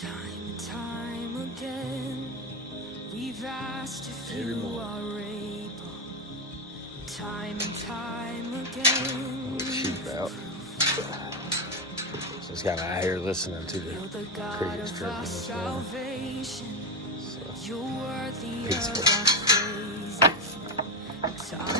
Time and time again, we've asked if Every you morning. are able. Time and time again, Let the sheep out. So it's kind of out here listening to the you're the God crickets of chirping our this morning. salvation. So You're worthy peaceful. of our praises. Time